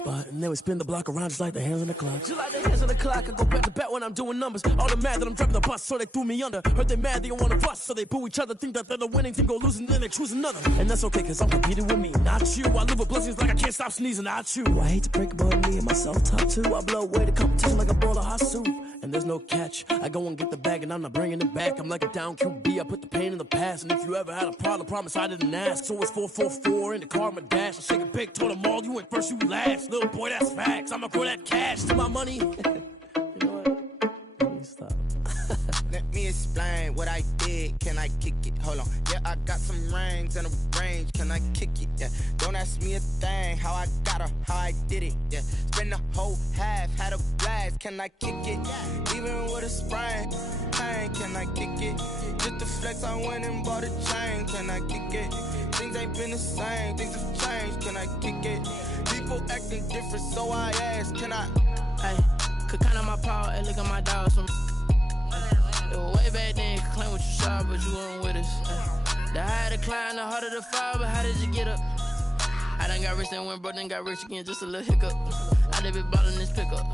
spot, and they would spin the block around just like the hands on the clock. Just like the hands on the clock, I go back to back when I'm doing numbers. All the mad that I'm driving the bus, so they threw me under. Heard they mad, they don't want to bust, so they boo each other. Think that they're the winning team, go losing, then they choose another. And that's okay, cause I'm competing with me, not you. I live with blessings like I can't stop sneezing, not you. I hate to break above me and myself top two. I blow away the competition like a bowl of hot soup. And there's no catch, I go and get the bag and I'm not bringing it back. I'm like a down QB, I put the pain in the past. And if you ever had a problem, promise I didn't ask. So it's 444 in the car, my dash. I shake a big, told them all, you went first, you last. Little boy, that's facts, I'ma grow that cash to my money. You know what? Let me stop. Let me explain what I did. Can I kick it? Hold on. Yeah, I got some rings and a range. Can I kick it? Yeah. Don't ask me a thing. How I got her, how I did it. Yeah. Spend the whole half, had a blast. Can I kick it? Even with a sprain. Pain, can I kick it? Just the flex, I went and bought a chain. Can I kick it? Things ain't been the same. Things have changed. Can I kick it? People acting different, so I ask. Can I? Hey, could count on my power and look at my dogs from. It was way back then, could claim what you saw, but you weren't with us. The higher the climb, the harder the fall, but how did you get up? I done got rich and went broke, then got rich again, just a little hiccup. I done been ballin' this pickup.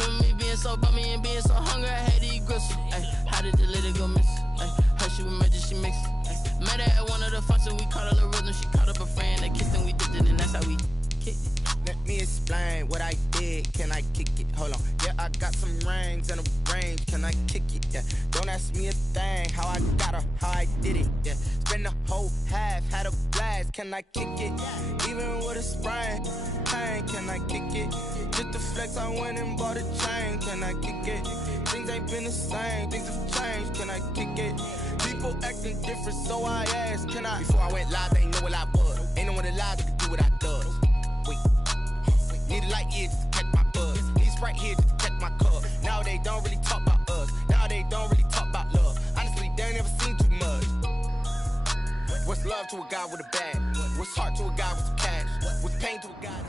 Remember me being so bummy and being so hungry, I had to eat gristle. Ay, how did the lady go miss? Her she was magic, she mixed. Met her at one of the functions, we caught a little rhythm, she caught up a friend, they kissed and we dipped it, and that's how we kicked it. Let me explain what I did. Can I kick it? Hold on. Yeah, I got some rings and a range. Can I kick it? Yeah. Don't ask me a thing. How I got her, how I did it. Yeah. Spend the whole half, had a blast. Can I kick it? Even with a sprain. Pain, can I kick it? Just the flex, I went and bought a chain. Can I kick it? Things ain't been the same. Things have changed. Can I kick it? People acting different, so I asked. Can I? Before I went live, they ain't know what I was. Ain't no one alive that could do what I does. Need a light year just to catch my buzz. Need Sprite here just to catch my cup. Now they don't really talk about us. Now they don't really talk about love. Honestly, they ain't never seen too much. What's love to a guy with a bag? What's heart to a guy with some cash? What's pain to a guy?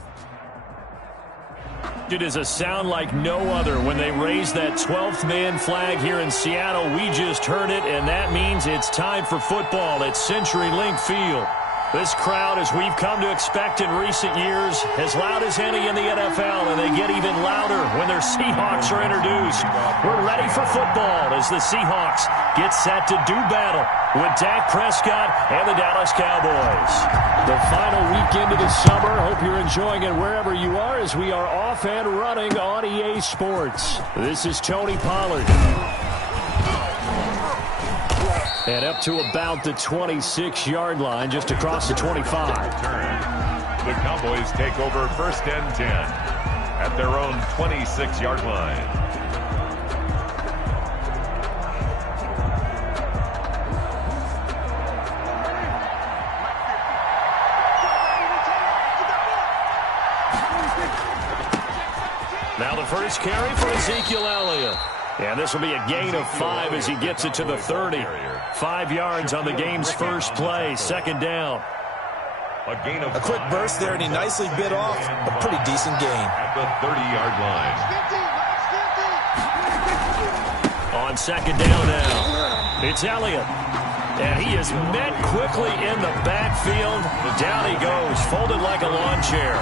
It is a sound like no other when they raise that 12th man flag here in Seattle. We just heard it, and that means it's time for football at CenturyLink Field. This crowd, as we've come to expect in recent years, as loud as any in the NFL, and they get even louder when their Seahawks are introduced. We're ready for football as the Seahawks get set to do battle with Dak Prescott and the Dallas Cowboys. The final weekend of the summer. Hope you're enjoying it wherever you are as we are off and running on EA Sports. This is Tony Pollard. And up to about the 26-yard line, just across the 25. The Cowboys take over 1st and 10 at their own 26-yard line. Now the first carry for Ezekiel Elliott. And this will be a gain of 5 as he gets it to the 30. 5 yards on the game's first play, 2nd down. A quick burst there, and he nicely bit off a pretty decent gain. At the 30-yard line. On 2nd down now, it's Elliott. And he is met quickly in the backfield. Down he goes, folded like a lawn chair.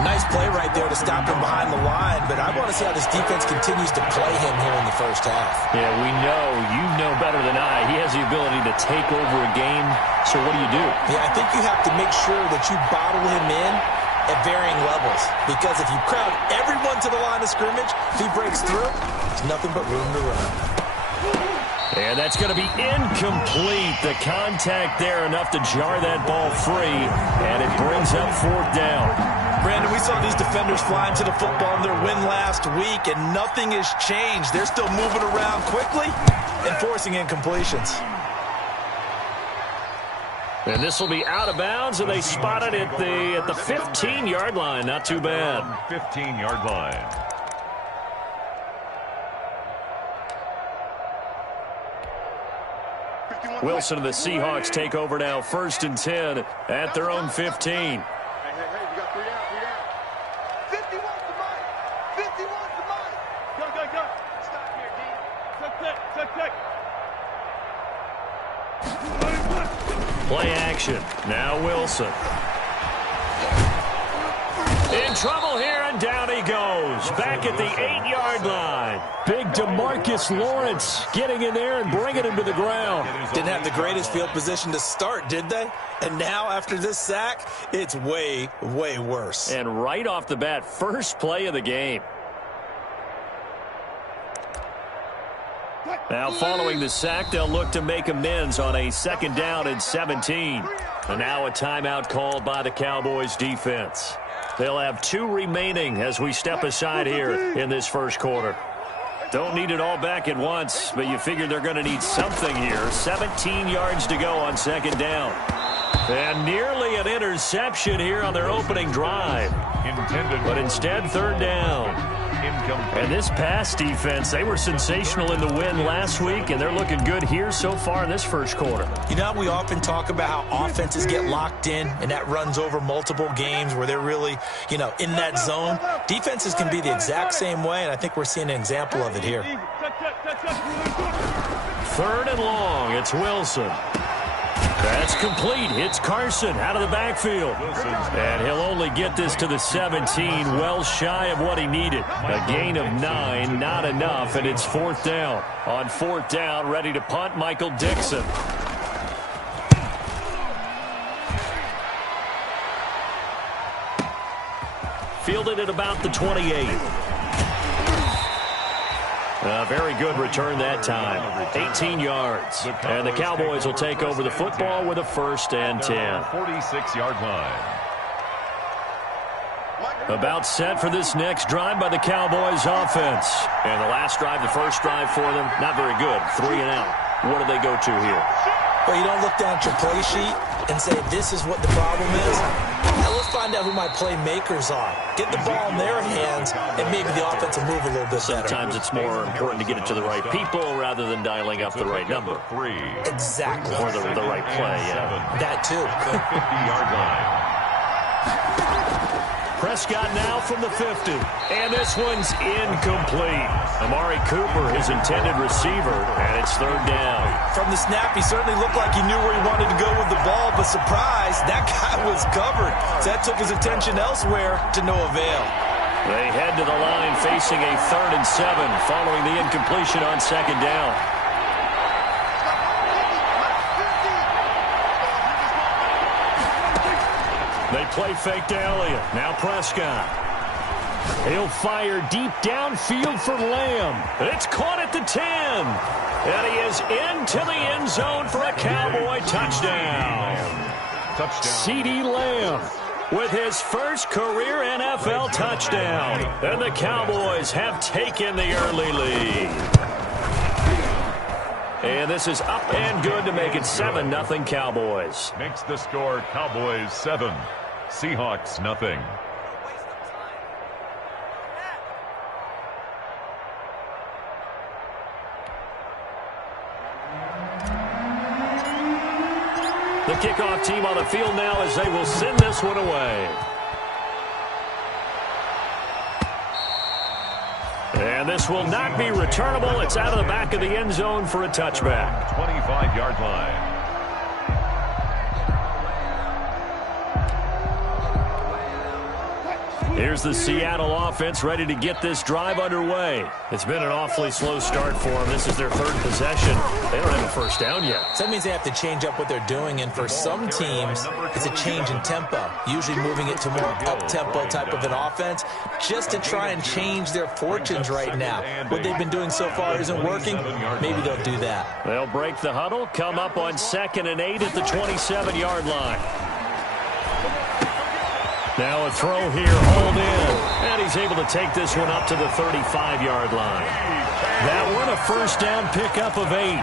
Nice play right there to stop him behind the line, but I want to see how this defense continues to play him here in the first half. Yeah, we know, you know better than I, he has the ability to take over a game, so what do you do? Yeah, I think you have to make sure that you bottle him in at varying levels, because if you crowd everyone to the line of scrimmage, if he breaks through, there's nothing but room to run. And that's going to be incomplete. The contact there enough to jar that ball free, and it brings up 4th down. Brandon, we saw these defenders flying to the football in their win last week, and nothing has changed. They're still moving around quickly and forcing incompletions. And this will be out of bounds, and they spot it at the 15-yard line. Not too bad. 15-yard line. Wilson and the Seahawks take over now, 1st and 10 at their own 15. Play action. Now Wilson. in trouble here, and down he goes. Back at the 8-yard line. Big DeMarcus Lawrence getting in there and bringing him to the ground. Didn't have the greatest field position to start, did they? And now, after this sack, it's way, way worse. And right off the bat, first play of the game. Now, following the sack, they'll look to make amends on a 2nd down and 17. And now a timeout called by the Cowboys defense. They'll have 2 remaining as we step aside here in this first quarter. Don't need it all back at once, but you figure they're going to need something here. 17 yards to go on 2nd down. And nearly an interception here on their opening drive. But instead, 3rd down. And this pass defense, they were sensational in the win last week, and they're looking good here so far in this first quarter. You know, we often talk about how offenses get locked in, and that runs over multiple games where they're really, you know, in that zone. Defenses can be the exact same way, and I think we're seeing an example of it here. 3rd and long. It's Wilson. That's complete. It's Carson out of the backfield. And he'll only get this to the 17, well shy of what he needed. A gain of 9, not enough, and it's 4th down. On 4th down, ready to punt, Michael Dixon. Fielded at about the 28. A very good return that time. 18 yards. And the Cowboys will take over the football with a 1st and 10. 46-yard line. About set for this next drive by the Cowboys offense. And the last drive, the first drive for them, not very good. 3 and out. What do they go to here? Well, you don't look down at your play sheet and say, this is what the problem is. Now let's find out who my playmakers are. Get the ball in their hands, and maybe the offense will move a little bit better. Sometimes it's more important to get it to the right people rather than dialing up the right number. Exactly. Or the right play, yeah. That too. 50-yard line. Prescott now from the 50. And this one's incomplete. Amari Cooper, his intended receiver, and it's 3rd down. From the snap, he certainly looked like he knew where he wanted to go with the ball, but surprise, that guy was covered. So that took his attention elsewhere to no avail. They head to the line facing a 3rd and 7 following the incompletion on 2nd down. They play fake to Elliott. Now Prescott. He'll fire deep downfield for Lamb. It's caught at the 10. And he is into the end zone for a Cowboy touchdown. CeeDee Lamb with his first career NFL touchdown. And the Cowboys have taken the early lead. And this is up and good to make it 7-0 Cowboys. Makes the score Cowboys 7, Seahawks 0. The kickoff team on the field now as they will send this one away. And this will not be returnable. It's out of the back of the end zone for a touchback. 25-yard line. Here's the Seattle offense ready to get this drive underway. It's been an awfully slow start for them. This is their 3rd possession. They don't have a first down yet. So that means they have to change up what they're doing, and for some teams, it's a change in tempo, usually moving it to more up-tempo type of an offense, just to try and change their fortunes right now. What they've been doing so far isn't working. Maybe they'll do that. They'll break the huddle, come up on 2nd and 8 at the 27-yard line. Now a throw here, hauled in. And he's able to take this one up to the 35-yard line. That one a first down pickup of 8.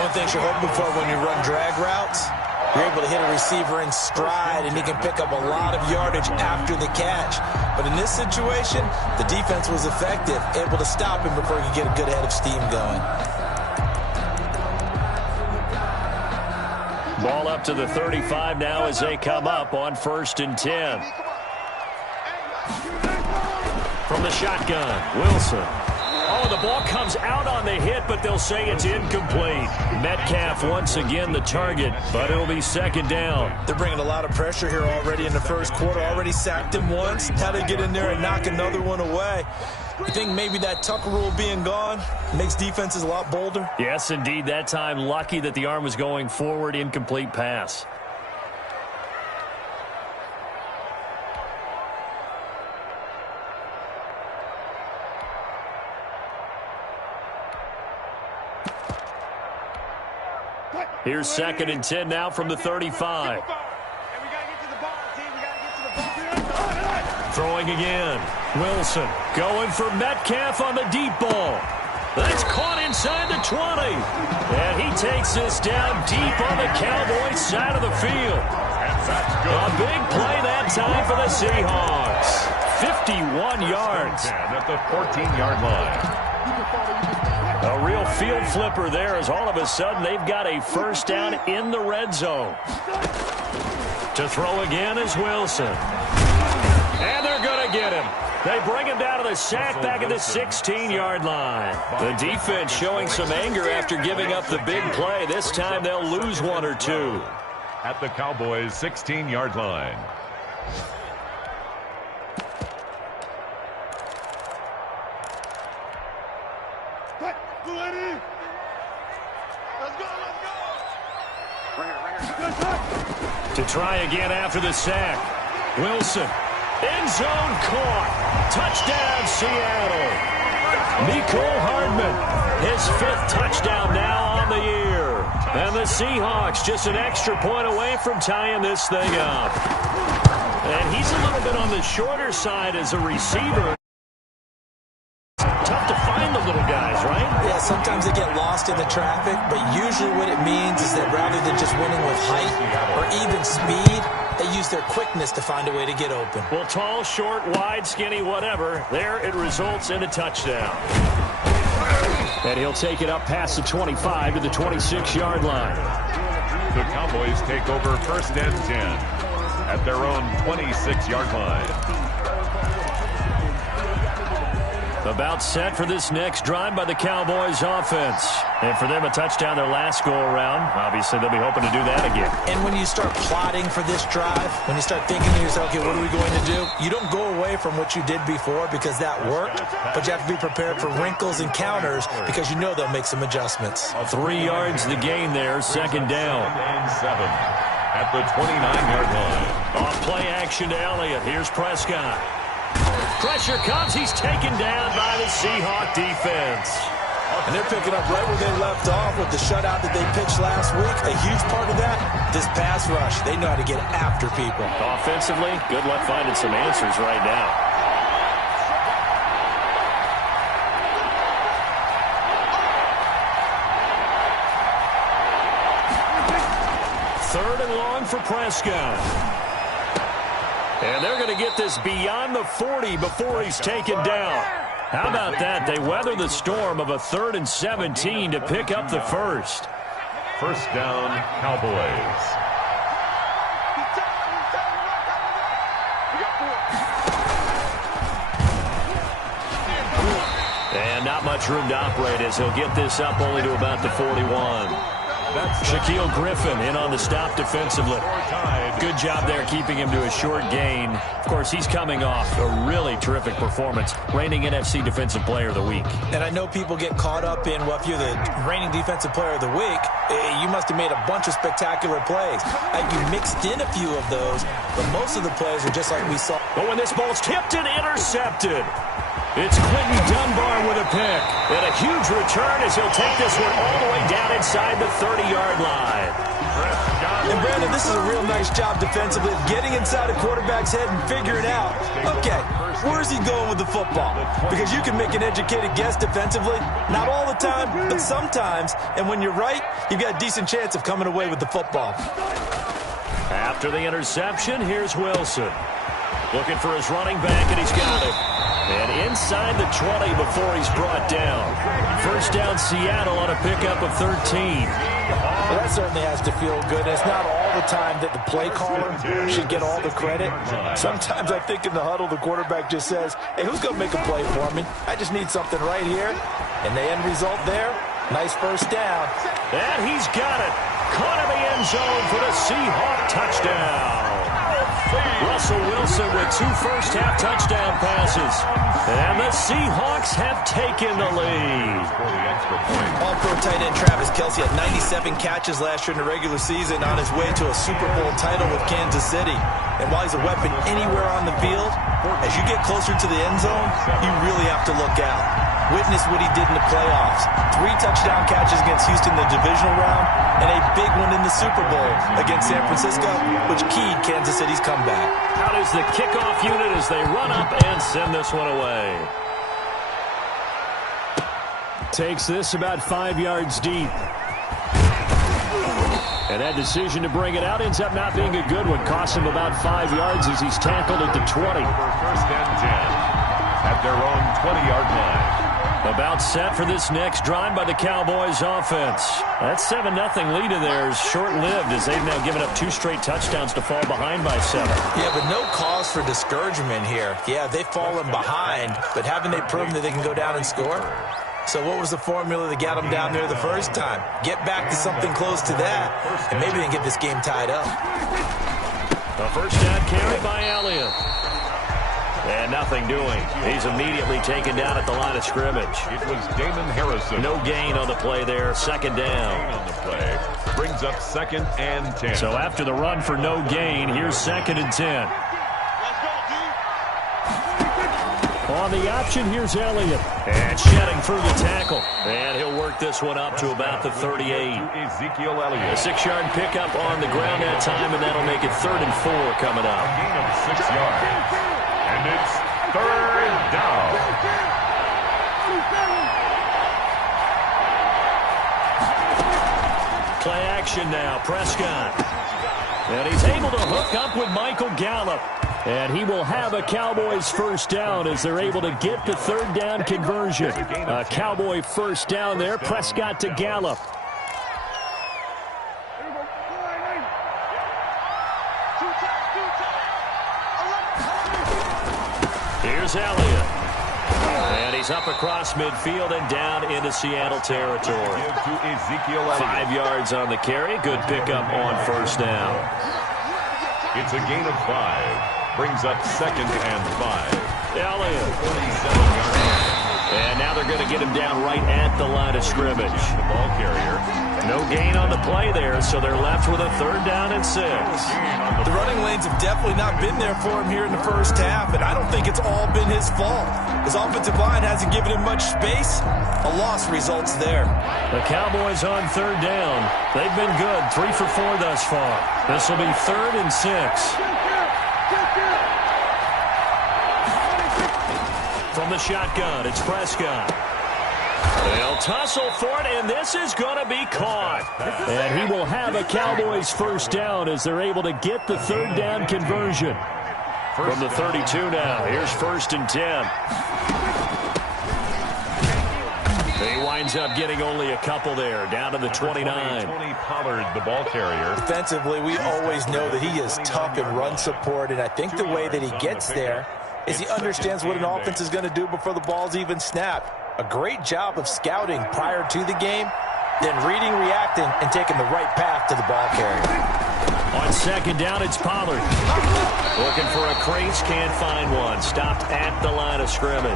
One thing you're hoping for when you run drag routes, you're able to hit a receiver in stride, and he can pick up a lot of yardage after the catch. But in this situation, the defense was effective, able to stop him before he could get a good head of steam going. Ball up to the 35 now as they come up on 1st and 10. From the shotgun, Wilson. Oh, the ball comes out on the hit, but they'll say it's incomplete. Metcalf once again the target, but it'll be second down. They're bringing a lot of pressure here already in the first quarter. Already sacked him once. Now they get in there and knock another one away. I think maybe that Tucker rule being gone makes defenses a lot bolder. Yes, indeed. That time, lucky that the arm was going forward. Incomplete pass. Here's 2nd and 10 now from the 35. Throwing again. Wilson going for Metcalf on the deep ball. That's caught inside the 20. And he takes this down deep on the Cowboys side of the field. A big play that time for the Seahawks. 51 yards. At the 14-yard line. A real field flipper there as all of a sudden they've got a first down in the red zone. To throw again is Wilson. And they're going to get him. They bring him down to the sack back at the 16-yard line. The defense showing some anger after giving up the big play. This time they'll lose one or two. At the Cowboys' 16-yard line. To try again after the sack. Wilson. End zone caught. Touchdown, Seattle. Mecole Hardman. His 5th touchdown now on the year. And the Seahawks just an extra point away from tying this thing up. And he's a little bit on the shorter side as a receiver. Tough to find the little guys, right? Yeah, sometimes they get lost in the traffic, but usually what it means is that rather than just winning with height or even speed, they use their quickness to find a way to get open. Well, tall, short, wide, skinny, whatever, there it results in a touchdown. And he'll take it up past the 25 to the 26-yard line. The Cowboys take over 1st and 10 at their own 26-yard line. About set for this next drive by the Cowboys offense. And for them, a touchdown their last go-around. Obviously, they'll be hoping to do that again. And when you start plotting for this drive, when you start thinking to yourself, okay, what are we going to do? You don't go away from what you did before because that worked, but you have to be prepared for wrinkles and counters because you know they'll make some adjustments. 3 yards the gain there, 2nd down. And 7 at the 29-yard line. Off play action to Elliott. Here's Prescott. Pressure comes. He's taken down by the Seahawk defense. And they're picking up right where they left off with the shutout that they pitched last week. A huge part of that, this pass rush. They know how to get after people. Offensively, good luck finding some answers right now. Third and long for Prescott. And they're going to get this beyond the 40 before he's taken down. How about that? They weather the storm of a 3rd and 17 to pick up the first. First down, Cowboys. And not much room to operate as he'll get this up only to about the 41. Shaquille Griffin in on the stop defensively. Good job there keeping him to a short gain. Of course, he's coming off a really terrific performance, reigning NFC Defensive Player of the Week. And I know people get caught up in, well, if you're the reigning Defensive Player of the Week, you must have made a bunch of spectacular plays. You mixed in a few of those, but most of the plays are just like we saw. But when this ball's tipped and intercepted, it's Quentin Dunbar with a pick. And a huge return as he'll take this one all the way down inside the 30-yard line. And Brandon, this is a real nice job defensively of getting inside a quarterback's head and figuring out, okay, where's he going with the football? Because you can make an educated guess defensively. Not all the time, but sometimes. And when you're right, you've got a decent chance of coming away with the football. After the interception, here's Wilson. Looking for his running back, and he's got it. And inside the 20 before he's brought down. First down, Seattle on a pickup of 13. Well, that certainly has to feel good. It's not all all the time that the play caller should get all the credit. Sometimes I think in the huddle, the quarterback just says, hey, who's going to make a play for me? I just need something right here. And the end result there, nice first down. And he's got it. Caught in the end zone for the Seahawk touchdown. Russell Wilson with 2 first-half touchdown passes. And the Seahawks have taken the lead. All-pro tight end Travis Kelce had 97 catches last year in the regular season on his way to a Super Bowl title with Kansas City. And while he's a weapon anywhere on the field, as you get closer to the end zone, you really have to look out. Witness what he did in the playoffs. 3 touchdown catches against Houston in the divisional round, and a big one in the Super Bowl against San Francisco, which keyed Kansas City's comeback. Out is the kickoff unit as they run up and send this one away. Takes this about 5 yards deep. And that decision to bring it out ends up not being a good one. Costs him about 5 yards as he's tackled at the 20. First and 10 at their own 20-yard line. About set for this next drive by the Cowboys offense. That 7-0 lead of theirs short-lived as they've now given up 2 straight touchdowns to fall behind by 7. Yeah, but no cause for discouragement here. Yeah, they've fallen behind, but haven't they proven that they can go down and score? So what was the formula that got them down there the first time? Get back to something close to that, and maybe they can get this game tied up. A first down carry by Elliott. And nothing doing. He's immediately taken down at the line of scrimmage. It was Damon Harrison. No gain on the play there. Second down. On the play. Brings up 2nd and 10. So after the run for no gain, here's 2nd and 10. On the option, here's Elliott. And shedding through the tackle. And he'll work this one up to about the 38. Ezekiel Elliott. A 6-yard pickup on the ground that time, and that'll make it 3rd and 4 coming up. A gain of 6 yards. And it's 3rd down. Play action now. Prescott. And he's able to hook up with Michael Gallup. And he will have a Cowboys first down as they're able to get the 3rd down conversion. A Cowboy first down there. Prescott to Gallup. Here's Elliott. And he's up across midfield and down into Seattle territory. To Ezekiel Elliott. 5 yards on the carry. Good pickup on first down. It's a gain of 5. Brings up 2nd and 5. Elliott. 47 yards. And now they're going to get him down right at the line of scrimmage. The ball carrier. No gain on the play there, so they're left with a 3rd down and 6. The running lanes have definitely not been there for him here in the first half, and I don't think it's all been his fault. His offensive line hasn't given him much space. A loss results there. The Cowboys on 3rd down. They've been good, 3 for 4 thus far. This will be 3rd and 6. From the shotgun, it's Prescott. They'll tussle for it, and this is going to be caught. And he will have a Cowboys first down as they're able to get the 3rd down conversion. From the 32 now, here's 1st and 10. He winds up getting only a couple there, down to the 29. Tony Pollard, the ball carrier. Defensively, we always know that he is tough in run support, and I think the way that he gets there is he understands what an offense is going to do before the ball's even snapped. A great job of scouting prior to the game, then reading, reacting, and taking the right path to the ball carrier. On 2nd down, it's Pollard. Looking for a crease, can't find one. Stopped at the line of scrimmage.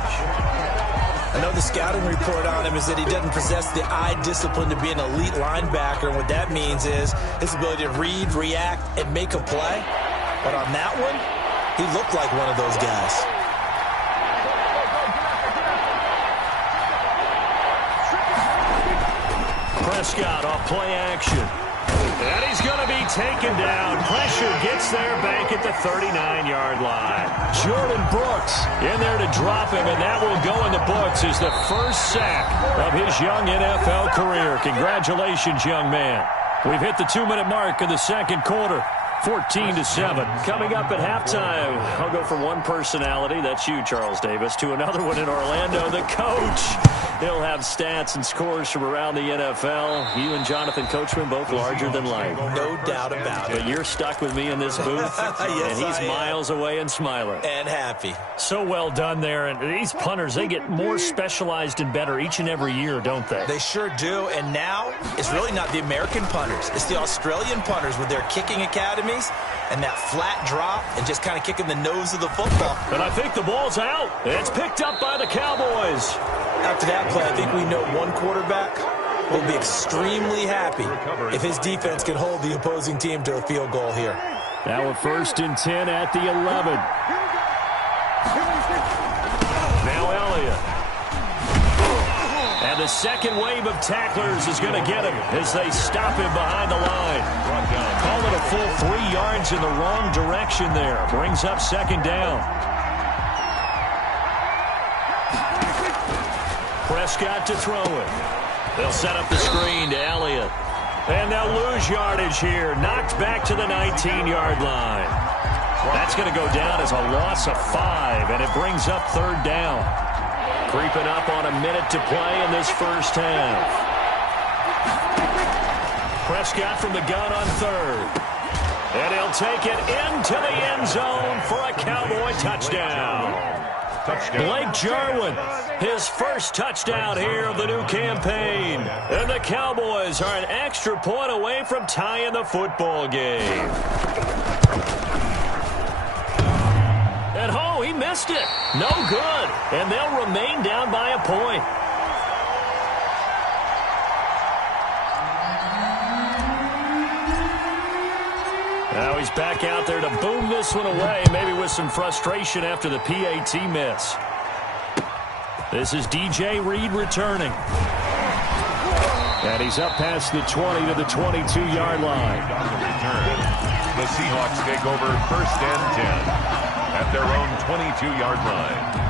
I know the scouting report on him is that he doesn't possess the eye discipline to be an elite linebacker, and what that means is his ability to read, react, and make a play. But on that one, he looked like one of those guys. Prescott off play action. And he's going to be taken down. Pressure gets there back at the 39-yard line. Jordan Brooks in there to drop him, and that will go in the books as the first sack of his young NFL career. Congratulations, young man. We've hit the 2-minute mark of the 2nd quarter. 14-7. Coming up at halftime, I'll go from one personality, that's you, Charles Davis, to another one in Orlando, the coach. He'll have stats and scores from around the NFL. You and Jonathan Coachman both larger than life. No doubt about it. But you're stuck with me in this booth, yes, and he's miles away and smiling. And happy. So well done there. And these punters, they get more specialized and better each and every year, don't they? They sure do. And now it's really not the American punters. It's the Australian punters with their kicking academies and that flat drop and just kind of kicking the nose of the football. And I think the ball's out. It's picked up by the Cowboys. After that play, I think we know one quarterback will be extremely happy if his defense can hold the opposing team to a field goal here. Now a 1st and 10 at the 11. Now Elliott. And the second wave of tacklers is going to get him as they stop him behind the line. Call it a full 3 yards in the wrong direction there. Brings up 2nd down. Prescott to throw it. They'll set up the screen to Elliott. And they'll lose yardage here. Knocked back to the 19-yard line. That's going to go down as a loss of 5, and it brings up 3rd down. Creeping up on a minute to play in this first half. Prescott from the gun on 3rd. And he'll take it into the end zone for a Cowboy touchdown. Blake Jarwin, his first touchdown here of the new campaign. And the Cowboys are an extra point away from tying the football game. And oh, he missed it. No good. And they'll remain down by a point. Now he's back out there to boom this one away, maybe with some frustration after the PAT miss. This is DJ Reed returning. And he's up past the 20 to the 22-yard line. On the return, the Seahawks take over 1st and 10 at their own 22-yard line.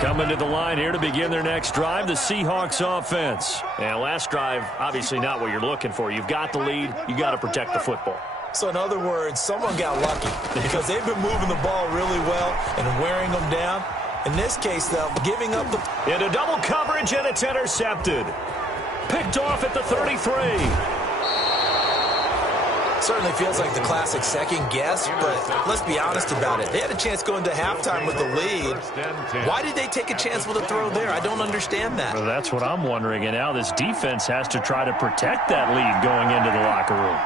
Coming to the line here to begin their next drive, the Seahawks offense. And last drive, obviously not what you're looking for. You've got the lead. You got to protect the football. So in other words, someone got lucky because they've been moving the ball really well and wearing them down. In this case, though, giving up the... Into double coverage, and it's intercepted. Picked off at the 33. Certainly feels like the classic second guess, but let's be honest about it. They had a chance going to halftime with the lead. Why did they take a chance with a throw there? I don't understand that. Well, that's what I'm wondering, and now this defense has to try to protect that lead going into the locker room.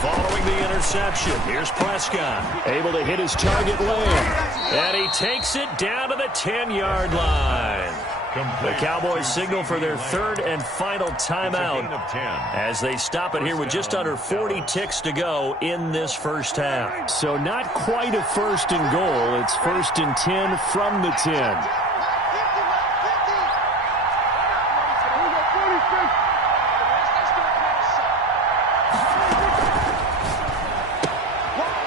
Following the interception, here's Prescott, able to hit his target lane. And he takes it down to the 10-yard line. The Cowboys signal for their 3rd and final timeout as they stop it here with just under 40 ticks to go in this first half. So not quite a 1st and goal. It's 1st and 10 from the 10.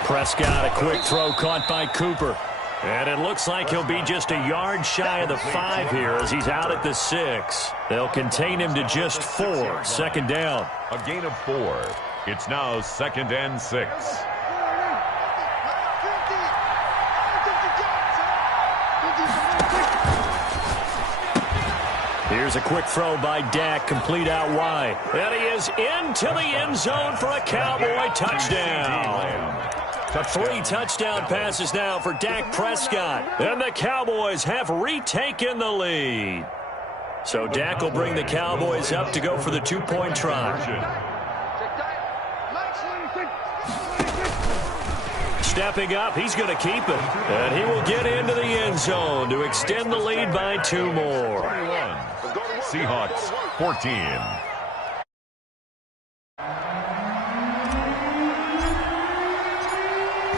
Prescott, a quick throw caught by Cooper. And it looks like he'll be just a yard shy of the 5 here as he's out at the 6. They'll contain him to just 4. 2nd down. A gain of 4. It's now 2nd and 6. Here's a quick throw by Dak, complete out wide. And he is into the end zone for a Cowboy touchdown. 3 touchdown passes now for Dak Prescott. And the Cowboys have retaken the lead. So Dak will bring the Cowboys up to go for the 2-point try. Stepping up, he's going to keep it. And he will get into the end zone to extend the lead by 2 more. Seahawks 14.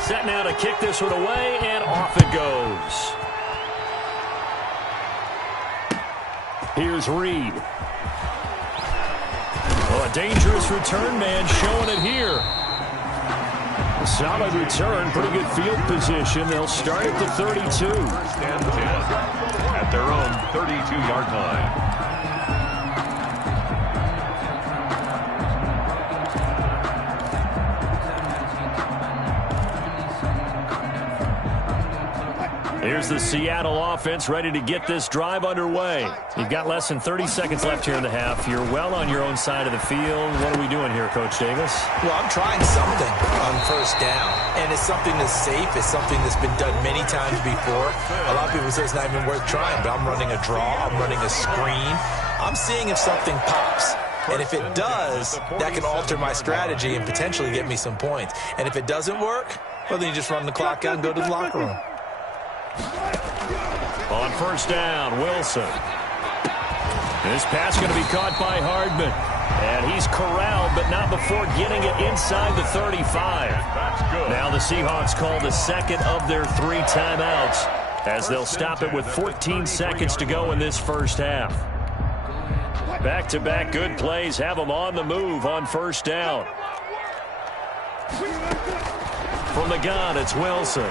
Set now to kick this one away, and off it goes. Here's Reed. Oh, a dangerous return man showing it here. Solid return, pretty good field position. They'll start at the 32. First and 10 at their own 32-yard line. Here's the Seattle offense ready to get this drive underway. You've got less than 30 seconds left here in the half. You're well on your own side of the field. What are we doing here, Coach Davis? Well, I'm trying something on first down, and it's something that's safe. It's something that's been done many times before. A lot of people say it's not even worth trying, but I'm running a draw. I'm running a screen. I'm seeing if something pops. And if it does, that can alter my strategy and potentially get me some points. And if it doesn't work, well, then you just run the clock out and go to the locker room. On first down, Wilson. This pass going to be caught by Hardman. And he's corralled, but not before getting it inside the 35. Now the Seahawks call the second of their 3 timeouts as they'll stop it with 14 seconds to go in this first half. Back-to-back good plays have them on the move on first down. From the gun, it's Wilson.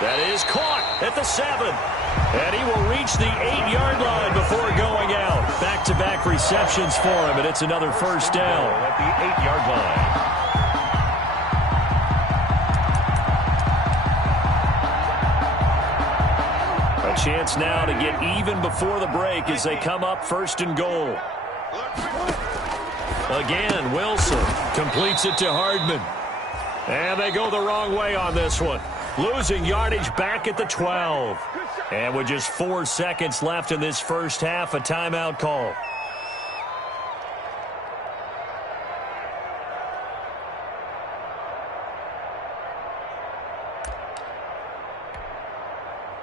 That is caught at the 7. And he will reach the 8-yard line before going out. Back-to-back receptions for him, and it's another first down. At the 8-yard line. A chance now to get even before the break as they come up first and goal. Again, Wilson completes it to Hardman. And they go the wrong way on this one. Losing yardage back at the 12. And with just 4 seconds left in this first half, a timeout call.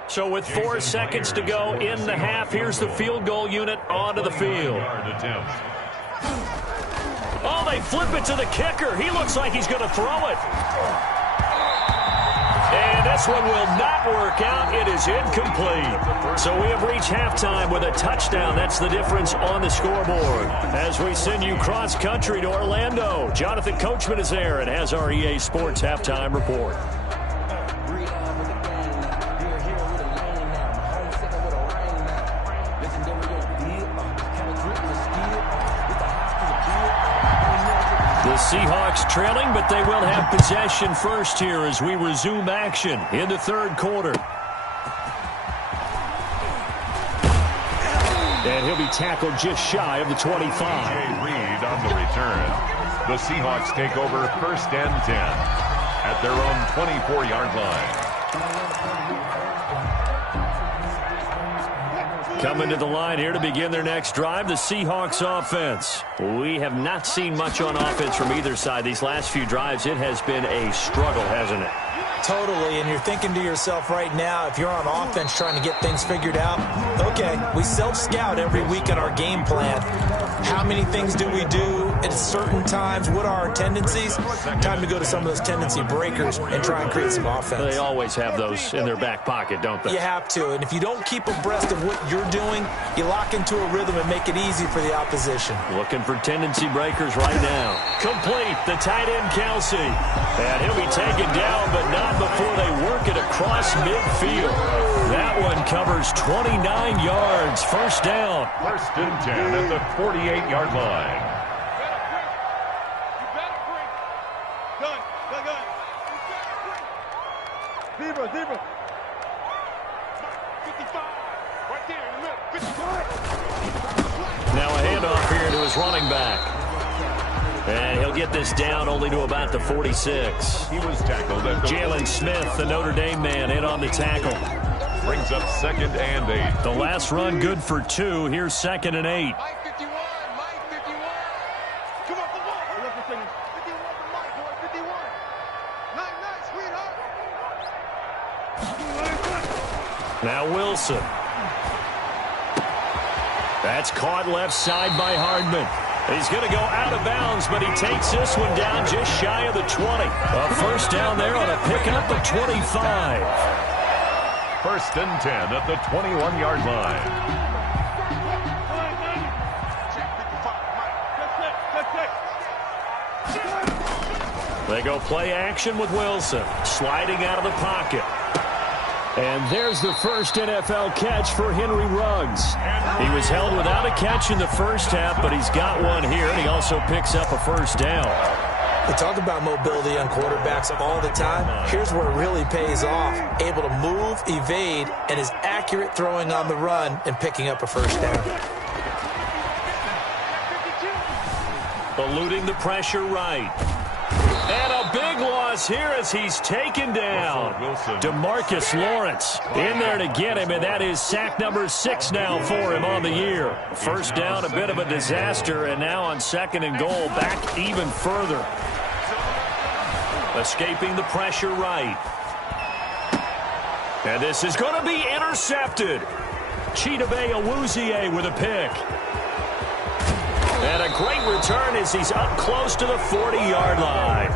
So with 4 seconds to go in the half, here's the field goal unit onto the field. Oh, they flip it to the kicker. He looks like he's going to throw it. And this one will not work out. It is incomplete. So we have reached halftime with a touchdown. That's the difference on the scoreboard. As we send you cross-country to Orlando, Jonathan Coachman is there and has our EA Sports halftime report. The Seahawks trailing, but they will have possession first here as we resume action in the third quarter. And he'll be tackled just shy of the 25. Reed on the return. The Seahawks take over first and 10 at their own 24-yard line. Coming to the line here to begin their next drive, the Seahawks offense. We have not seen much on offense from either side. These last few drives, it has been a struggle, hasn't it? Totally, and you're thinking to yourself right now, if you're on offense trying to get things figured out, okay, we self-scout every week in our game plan. How many things do we do at certain times? What are our tendencies? Time to go to some of those tendency breakers and try and create some offense. They always have those in their back pocket, don't they? You have to, and if you don't keep abreast of what you're doing, you lock into a rhythm and make it easy for the opposition. Looking for tendency breakers right now. Complete, the tight end Kelsey. And he'll be taken down, but not before they work it across midfield. That one covers 29 yards. First down. First and 10 at the 48-yard line. Now a handoff here to his running back. And he'll get this down only to about the 46. He was tackled at the Jalen Smith, the Notre Dame man, in on the tackle. Brings up second and 8. The last run good for 2. Here's second and 8. Now Wilson. That's caught left side by Hardman. He's going to go out of bounds, but he takes this one down just shy of the 20. A first down there on a pickup at 25. First and 10 at the 21-yard line. They go play action with Wilson, sliding out of the pocket. And there's the first NFL catch for Henry Ruggs. He was held without a catch in the first half, but he's got one here, and he also picks up a first down. We talk about mobility on quarterbacks all the time. Here's where it really pays off. Able to move, evade, and is accurate throwing on the run and picking up a first down. Eluding the pressure right. And a big loss here as he's taken down. DeMarcus Lawrence in there to get him, and that is sack number 6 now for him on the year. First down, a bit of a disaster, and now on 2nd and goal, back even further. Escaping the pressure right. And this is going to be intercepted. Chidobe Awuzie with a pick. And a great return as he's up close to the 40-yard line.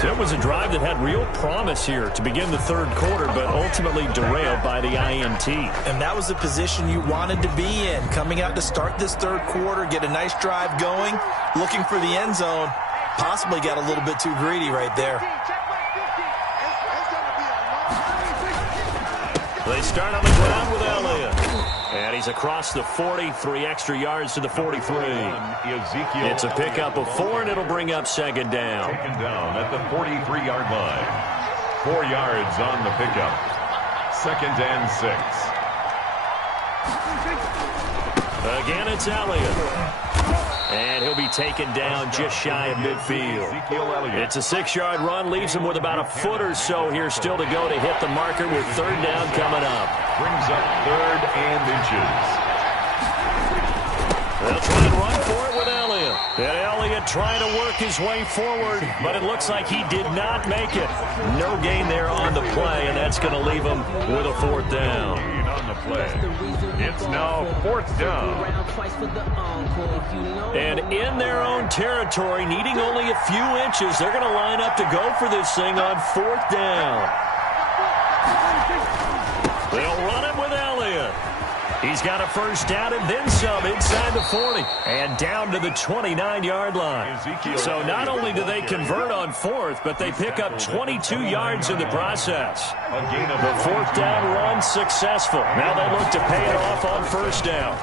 So it was a drive that had real promise here to begin the third quarter, but ultimately derailed by the INT. And that was the position you wanted to be in. Coming out to start this third quarter, get a nice drive going, looking for the end zone. Possibly got a little bit too greedy right there. They start on the ground with Elliott. And he's across the 40, 3 extra yards to the 43. It's a pickup of 4, and it'll bring up 2nd down. Taken down at the 43-yard line. 4 yards on the pickup. 2nd and 6. Again, it's Elliott. And he'll be taken down just shy of midfield. It's a 6-yard run, leaves him with about a foot or so here still to go to hit the marker with 3rd down coming up. Brings up 3rd and inches. They'll try and run for it with Elliott. And Elliott trying to work his way forward, but it looks like he did not make it. No gain there on the play, and that's going to leave him with a 4th down. On the play. It's now 4th down. And in their own territory, needing only a few inches, they're going to line up to go for this thing on 4th down. They'll run it with Elliott. He's got a first down and then some inside the 40 and down to the 29-yard line. So not only do they convert on 4th, but they pick up 22 yards in the process. The 4th down run successful. Now they look to pay it off on 1st down.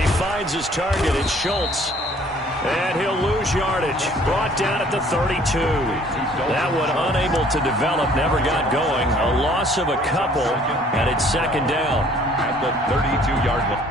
He finds his target. It's Schultz. And he'll lose yardage. Brought down at the 32. That one unable to develop, never got going. A loss of a couple, and it's 2nd down. At the 32-yard line.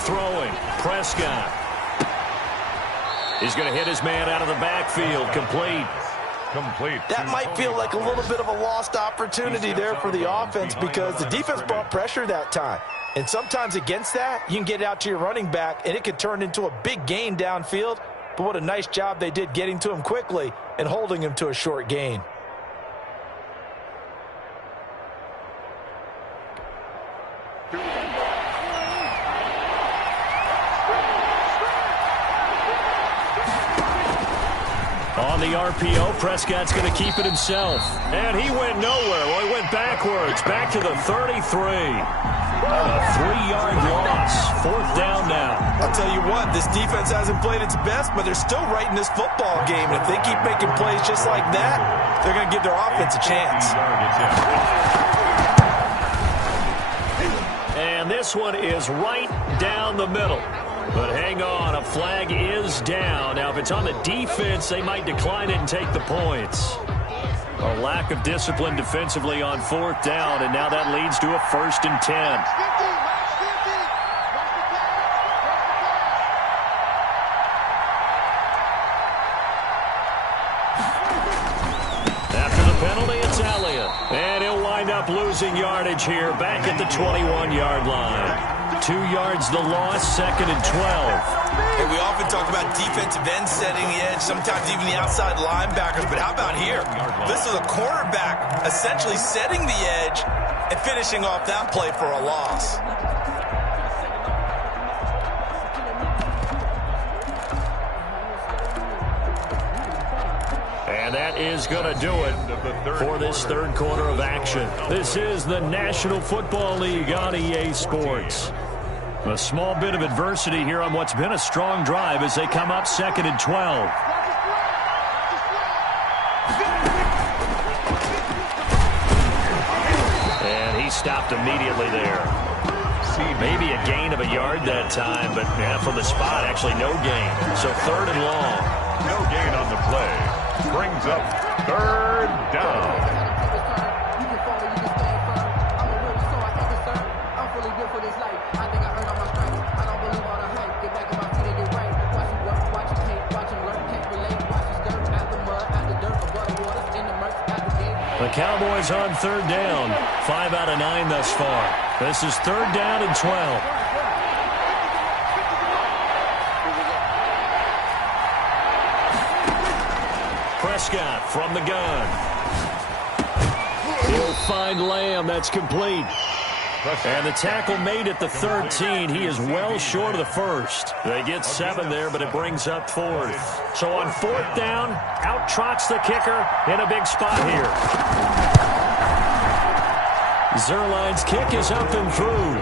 Throwing, Prescott. He's going to hit his man out of the backfield, complete. That might feel like a little bit of a lost opportunity there for the offense because the defense brought pressure that time. And sometimes against that, you can get it out to your running back, and it could turn into a big gain downfield. But what a nice job they did getting to him quickly and holding him to a short gain. On the RPO, Prescott's going to keep it himself. And he went nowhere. Well, he went backwards, back to the 33. A 3-yard loss. 4th down now. I'll tell you what, this defense hasn't played its best, but they're still right in this football game. And if they keep making plays just like that, they're going to give their offense a chance. And this one is right down the middle. But hang on, a flag is down. Now, if it's on the defense, they might decline it and take the points. A lack of discipline defensively on 4th down, and now that leads to a 1st and 10. After the penalty, it's Elliott. And he'll wind up losing yardage here back at the 21-yard line. 2 yards the loss, 2nd and 12. Hey, we often talk about defensive ends setting the edge, sometimes even the outside linebackers, but how about here? This is a cornerback essentially setting the edge and finishing off that play for a loss. And that is going to do it for this third quarter of action. This is the National Football League on EA Sports. A small bit of adversity here on what's been a strong drive as they come up 2nd and 12. And he stopped immediately there. Maybe a gain of a yard that time, but yeah, from the spot, actually no gain. So 3rd and long. No gain on the play. Brings up 3rd down. The Cowboys on 3rd down. 5 out of 9 thus far. This is 3rd down and 12. Prescott from the gun. He'll find Lamb. That's complete. And the tackle made at the 13. He is well short of the first. They get 7 there, but it brings up 4th. So on 4th down, out trots the kicker in a big spot here. Zerline's kick is up and through.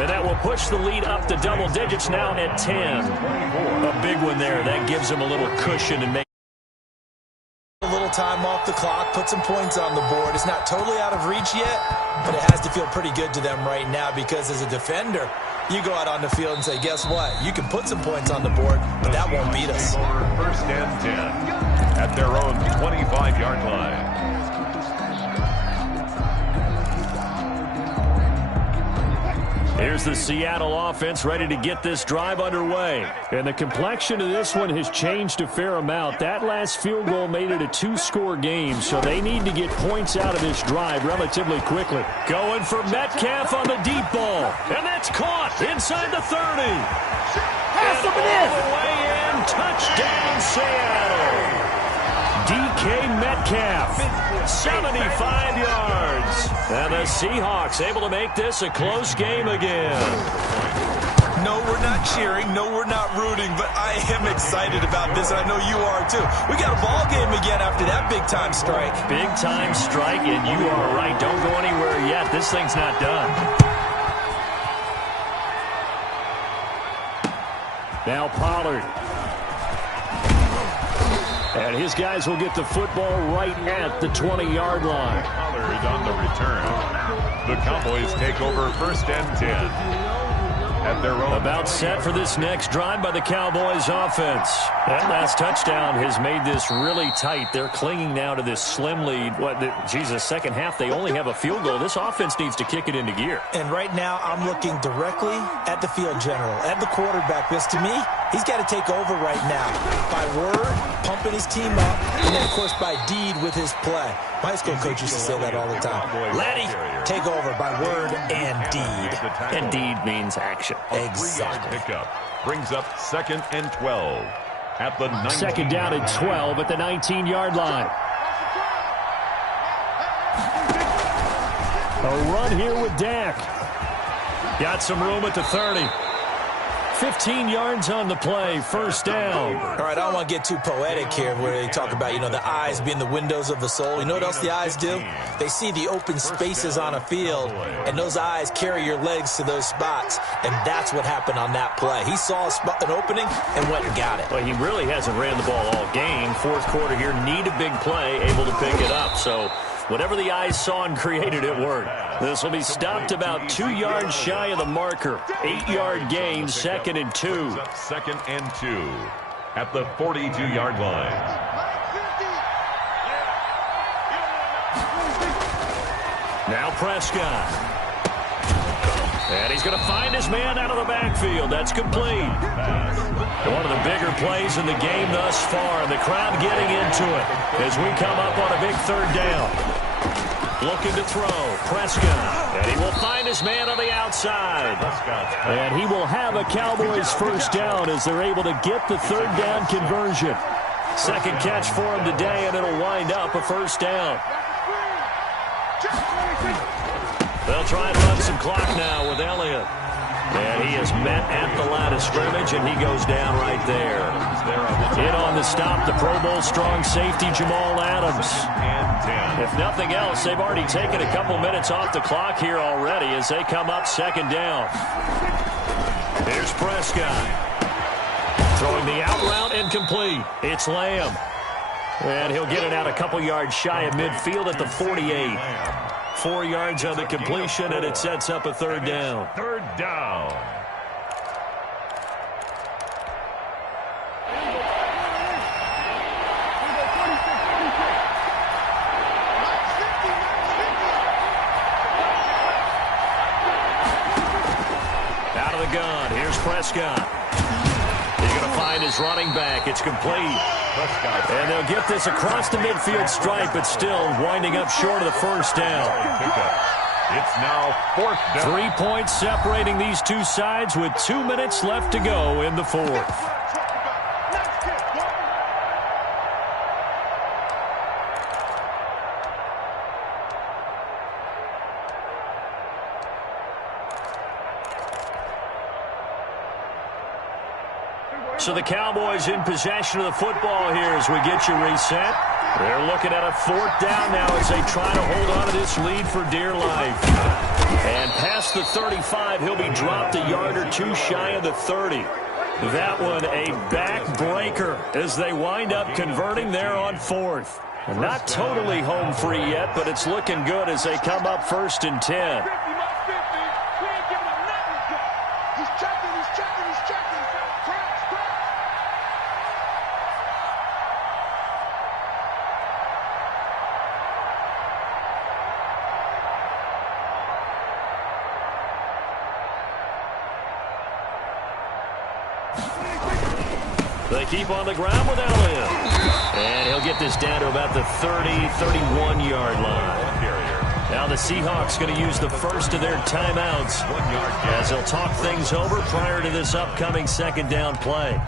And that will push the lead up to double digits now at 10. A big one there. That gives him a little cushion and makes a little time off the clock, put some points on the board. It's not totally out of reach yet, but it has to feel pretty good to them right now because as a defender, you go out on the field and say, guess what? You can put some points on the board, but that won't beat us. 1st and 10 at their own 25-yard line. Here's the Seattle offense ready to get this drive underway. And the complexion of this one has changed a fair amount. That last field goal made it a 2-score game, so they need to get points out of this drive relatively quickly. Going for Metcalf on the deep ball. And that's caught inside the 30. And all the way in, touchdown Seattle. DK Metcalf, 75 yards. And the Seahawks able to make this a close game again. No, we're not cheering. No, we're not rooting. But I am excited about this, and I know you are too. We got a ball game again after that big-time strike. Big-time strike, and you are right. Don't go anywhere yet. This thing's not done. Now Pollard. And his guys will get the football right at the 20-yard line. Pollard on the return. The Cowboys take over 1st and 10. At their own. About set for this next drive by the Cowboys offense. That last touchdown has made this really tight. They're clinging now to this slim lead. Second half, they only have a field goal. This offense needs to kick it into gear. And right now, I'm looking directly at the field general, at the quarterback. Because to me, he's got to take over right now. By word, pumping his team up, and then, of course, by deed with his play. My high school coach used to say that all the time. Laddie, take over by word and deed. And deed means action. Exactly. Pickup brings up 2nd and 12 at the 19. 2nd down and 12 at the 19-yard line. A run here with Dak. Got some room at the 30. 15 yards on the play, 1st down. All right, I don't want to get too poetic here where they talk about, the eyes being the windows of the soul. You know what else the eyes do? They see the open spaces on a field, and those eyes carry your legs to those spots, and that's what happened on that play. He saw an opening and went and got it. Well, he really hasn't ran the ball all game. 4th quarter here, need a big play, able to pick it up. So whatever the eyes saw and created, it worked. This will be stopped about 2 yards shy of the marker. 8-yard gain, 2nd and 2. 2nd and 2 at the 42-yard line. Now Prescott. And he's going to find his man out of the backfield. That's complete. One of the bigger plays in the game thus far. And the crowd getting into it as we come up on a big 3rd down. Looking to throw. Prescott. And he will find his man on the outside. And he will have a Cowboys first down as they're able to get the third down conversion. Second catch for him today, and it'll wind up a first down. They'll try and run some clock now with Elliott. And he is met at the line of scrimmage, and he goes down right there. In on the stop, the Pro Bowl strong safety, Jamal Adams. If nothing else, they've already taken a couple minutes off the clock here already as they come up second down. Here's Prescott. Throwing the out route incomplete. It's Lamb. And he'll get it out a couple yards shy of midfield at the 48. 4 yards on the completion, and it sets up a third down. Third down. Out of the gun. Here's Prescott. He's going to find his running back. It's complete. And they'll get this across the midfield stripe, but still winding up short of the first down. It's now fourth down. 3 points separating these two sides with 2 minutes left to go in the fourth. So the Cowboys in possession of the football here as we get you reset. They're looking at a fourth down now as they try to hold on to this lead for dear life. And past the 35, he'll be dropped a yard or two shy of the 30. That one a backbreaker as they wind up converting there on fourth. Not totally home free yet, but it's looking good as they come up first and 10. They keep on the ground with Elliott. And he'll get this down to about the 30, 31-yard line. Now the Seahawks going to use the first of their timeouts as they'll talk things over prior to this upcoming second down play.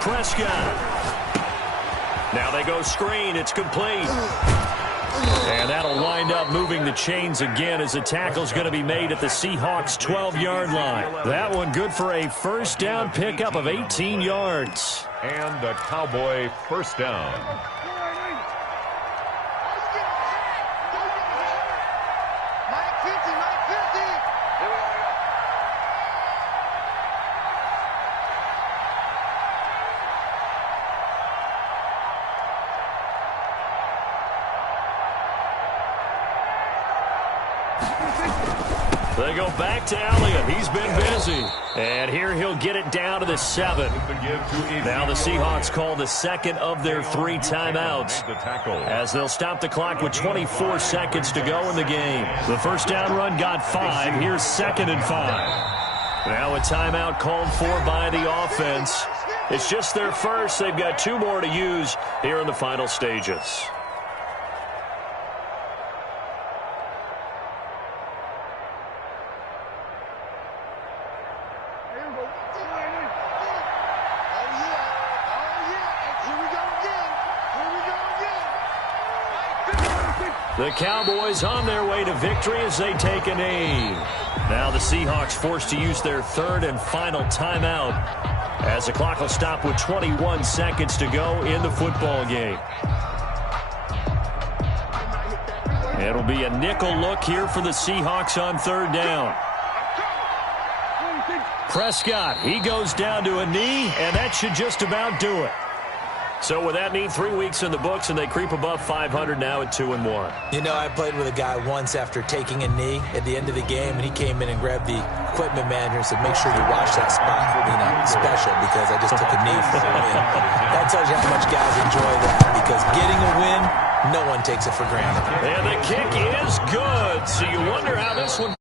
Prescott. Now they go screen. It's complete. And that'll wind up moving the chains again as the tackle's going to be made at the Seahawks' 12-yard line. That one good for a first down pickup of 18 yards. And the Cowboy first down. They go back to Elliott. He's been busy. And here he'll get it down to the 7. Now the Seahawks call the second of their 3 timeouts as they'll stop the clock with 24 seconds to go in the game. The first down run got 5. Here's 2nd and 5. Now a timeout called for by the offense. It's just their first. They've got 2 more to use here in the final stages. The Cowboys on their way to victory as they take a knee. Now the Seahawks forced to use their 3rd and final timeout as the clock will stop with 21 seconds to go in the football game. It'll be a nickel look here for the Seahawks on 3rd down. Prescott, he goes down to a knee, and that should just about do it. So with that neat 3 weeks in the books, and they creep above 500 now at 2-1. You know, I played with a guy once after taking a knee at the end of the game, and he came in and grabbed the equipment manager and said, make sure you watch that spot, special, because I just took a knee for a win. That tells you how much guys enjoy that, because getting a win, no one takes it for granted. And the kick is good. So you wonder how this one